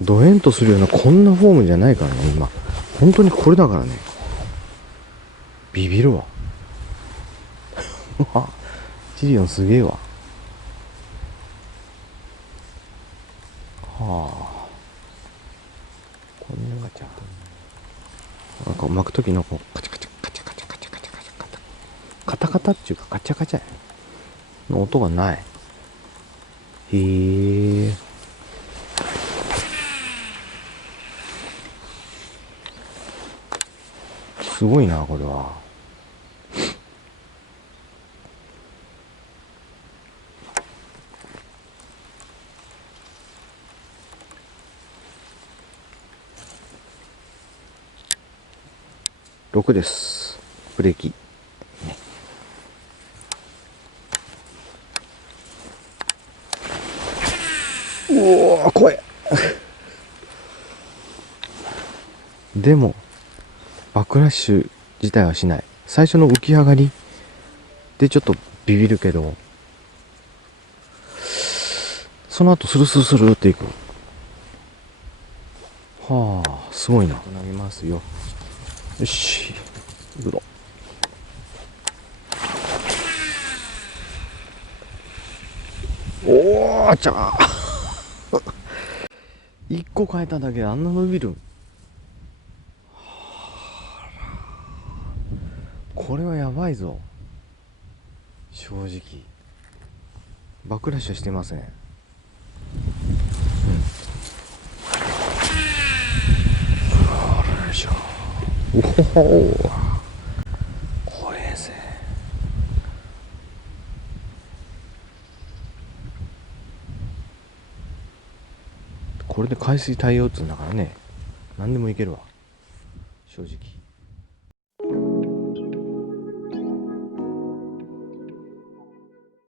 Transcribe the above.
ドエンとするようなこんなフォームじゃないからね、今。本当にこれだからね。ビビるわ。ジリオンすげえわ。はあ。こんなガチャ。なんか巻くときのこう、カチャカチャカチャカチャカチャカチャカチャカチャカタカタっていうかカチャカチャの音がない。へえ。すごいな、これは。6です。ブレーキ。ね、うおー、怖い。でも、バックラッシュ自体はしない。最初の浮き上がりでちょっとビビるけど、その後スルスルスルっていく。はあ、すごいな。投げますよ。よし、行くぞ。おーちゃー1個変えただけであんな伸びるん。これはやばいぞ。正直バックラッシュしてません。よいしょ。おお、怖えぜ。これで海水対応っつうんだからね、何でもいけるわ、正直。